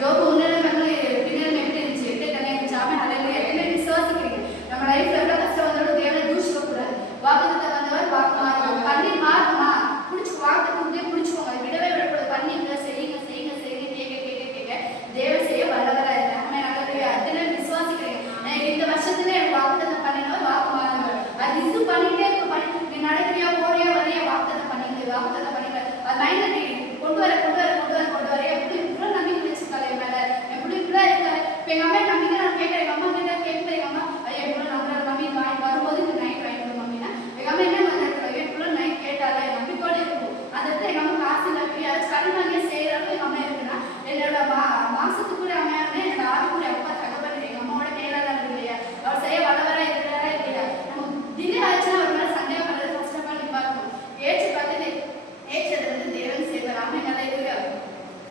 யோபு உன்னை பின்னாடி எப்படி இருந்துச்சு எப்படி கல்யாணம் ஆச்சு ஆமே ஹalleluya என்ன விசுவாசிக்கிறீங்க நம்ம லைஃப்ல எவ்வளவு கஷ்டம் வந்தாலும்